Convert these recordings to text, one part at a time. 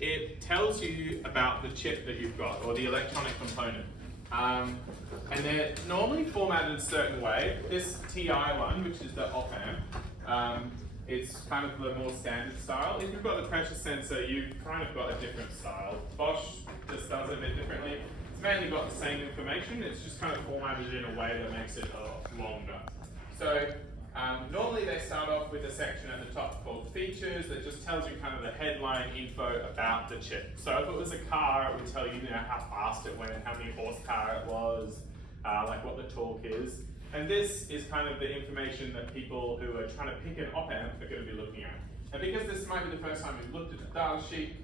it tells you about the chip that you've got, or the electronic component. And they're normally formatted a certain way. This TI one, which is the op-amp, it's kind of the more standard style. If you've got the pressure sensor, you've kind of got a different style. Bosch just does it a bit differently. It's mainly got the same information, it's just kind of formatted in a way that makes it a lot longer. So normally they start off with a section at the top called features that just tells you kind of the headline info about the chip. So if it was a car, it would tell you, how fast it went, how many horsepower it was, like what the torque is. And this is kind of the information that people who are trying to pick an op-amp are going to be looking at. And because this might be the first time you've looked at the data sheet,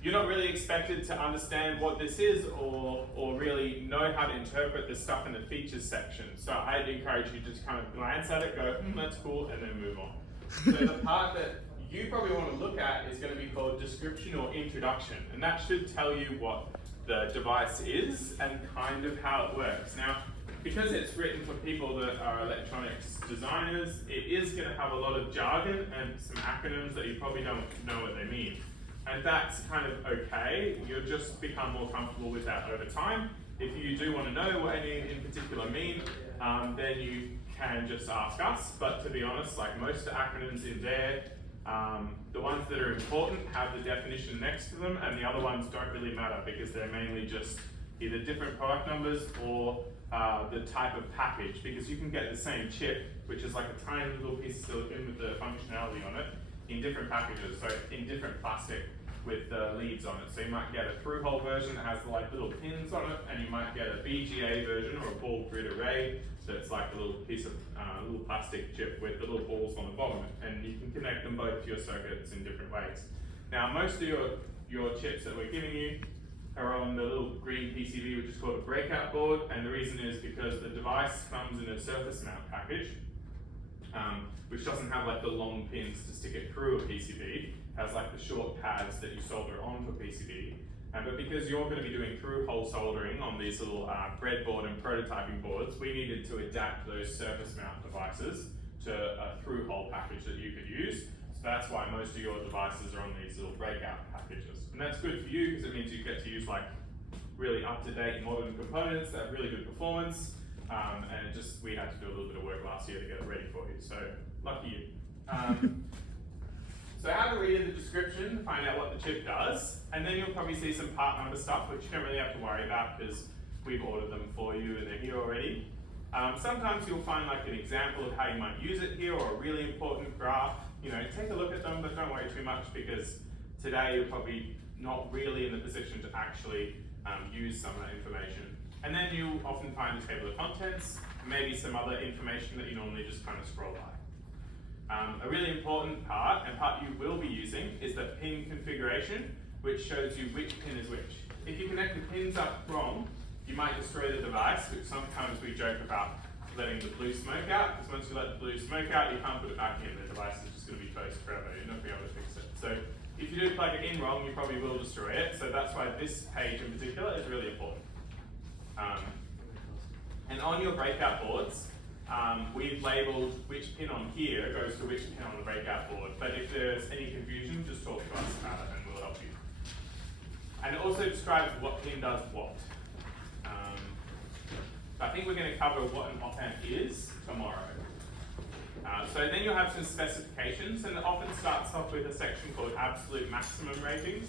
you're not really expected to understand what this is or really know how to interpret the stuff in the features section. So I'd encourage you to just kind of glance at it, go, that's cool, and then move on. So the part that you probably want to look at is going to be called description or introduction. And that should tell you what the device is and kind of how it works. Now, because it's written for people that are electronics designers, it is going to have a lot of jargon and some acronyms that you probably don't know what they mean. And that's kind of okay. You'll just become more comfortable with that over time. If you do want to know what any in particular mean, then you can just ask us. But to be honest, like most acronyms in there, the ones that are important have the definition next to them, and the other ones don't really matter because they're mainly just either different product numbers or the type of package, because you can get the same chip, which is like a tiny little piece of silicon with the functionality on it, in different packages, so in different plastic with the leads on it. So you might get a through-hole version that has like little pins on it, and you might get a BGA version or a ball grid array, so it's like a little piece of little plastic chip with the little balls on the bottom, and you can connect them both to your circuits in different ways. Now, most of your chips that we're giving you are on the little green PCB, which is called a breakout board, and the reason is because the device comes in a surface mount package, which doesn't have like the long pins to stick it through a PCB. It has like the short pads that you solder onto a PCB. But because you're going to be doing through-hole soldering on these little breadboard and prototyping boards, we needed to adapt those surface mount devices to a through-hole package that you could use. So that's why most of your devices are on these little breakout packages. And that's good for you because it means you get to use like really up-to-date modern components that have really good performance. And we had to do a little bit of work last year to get it ready for you. So lucky you. So have a read of the description, find out what the chip does, and then you'll probably see some part number stuff which you don't really have to worry about because we've ordered them for you and they're here already. Sometimes you'll find like an example of how you might use it here or a really important graph. Take a look at them, but don't worry too much because today you're probably not really in the position to actually use some of that information. And then you'll often find a table of contents, maybe some other information that you normally just kind of scroll by. A really important part, and part you will be using, is the pin configuration, which shows you which pin is which. If you connect the pins up wrong, you might destroy the device, which sometimes we joke about letting the blue smoke out, because once you let the blue smoke out, you can't put it back in. The device is just going to be toast forever. You're not going to be able to fix it. So if you do plug it in wrong, you probably will destroy it. So that's why this page in particular is really important. And on your breakout boards, we've labeled which pin on here goes to which pin on the breakout board. But if there's any confusion, just talk to us about it and we'll help you. And it also describes what pin does what. I think we're going to cover what an op-amp is tomorrow. So then you'll have some specifications, and it often starts off with a section called absolute maximum ratings.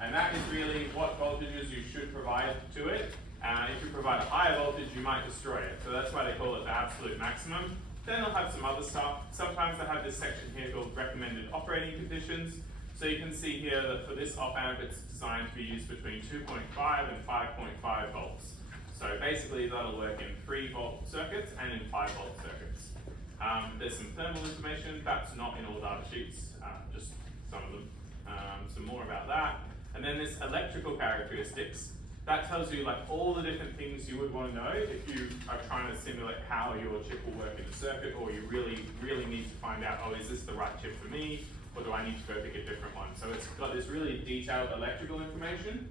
And that is really what voltages you should provide to it. If you provide a higher voltage, you might destroy it. So that's why they call it the absolute maximum. Then they'll have some other stuff. Sometimes they have this section here called recommended operating conditions. So you can see here that for this op-amp, it's designed to be used between 2.5 and 5.5 volts. So basically that'll work in 3-volt circuits and in 5-volt circuits. There's some thermal information. That's not in all data sheets, just some of them. Some more about that. And then this electrical characteristics. That tells you like all the different things you would want to know if you are trying to simulate how your chip will work in the circuit, or you really need to find out, oh, is this the right chip for me, or do I need to go pick a different one? So it's got this really detailed electrical information.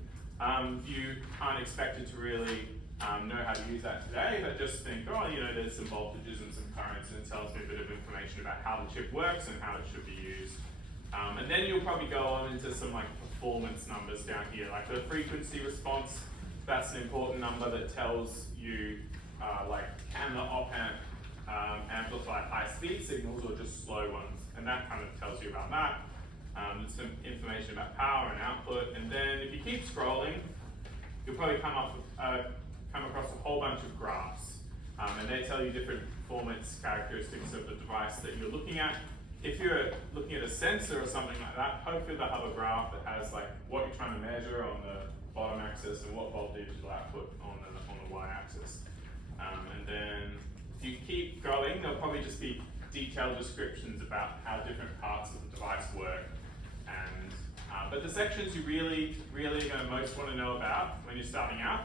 You aren't expected to really know how to use that today, but just think, oh, there's some voltages and some currents, and it tells me a bit of information about how the chip works and how it should be used. And then you'll probably go on into some like performance numbers down here, like the frequency response. That's an important number that tells you like can the op-amp amplify high-speed signals or just slow ones, and that kind of tells you about that. Some information about power and output, and then if you keep scrolling, you'll probably come across a whole bunch of graphs, and they tell you different performance characteristics of the device that you're looking at. If you're looking at a sensor or something like that, hopefully they'll have a graph that has like what you're trying to measure on the bottom axis and what voltage will output on the y-axis. And then if you keep going, there'll probably just be detailed descriptions about how different parts of the device work. And but the sections you really are going to most want to know about when you're starting out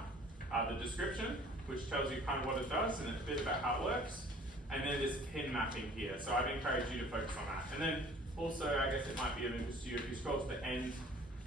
are the description, which tells you kind of what it does and a bit about how it works, and then this pin mapping here. So I'd encourage you to focus on that. And then also, I guess it might be of interest to you, if you scroll to the end,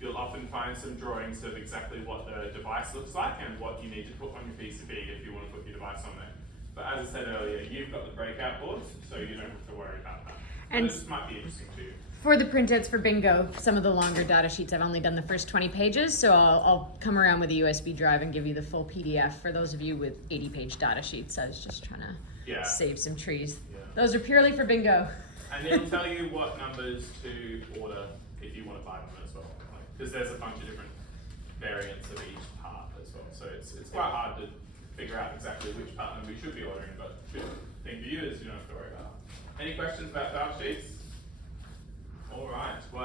you'll often find some drawings of exactly what the device looks like and what you need to put on your PCB if you want to put your device on there. But as I said earlier, you've got the breakout boards, so you don't have to worry about that. And this might be interesting to you. For the printouts for bingo, some of the longer data sheets, I've only done the first 20 pages, so I'll come around with a USB drive and give you the full PDF for those of you with 80-page data sheets. I was just trying to save some trees. Yeah. Those are purely for bingo. And it'll tell you what numbers to order if you want to buy them as well. Because there's a bunch of different variants of each part as well. So it's quite hard to figure out exactly which part number you should be ordering, but the thing for you is you don't have to worry about it. Any questions about data sheets? All right. Well,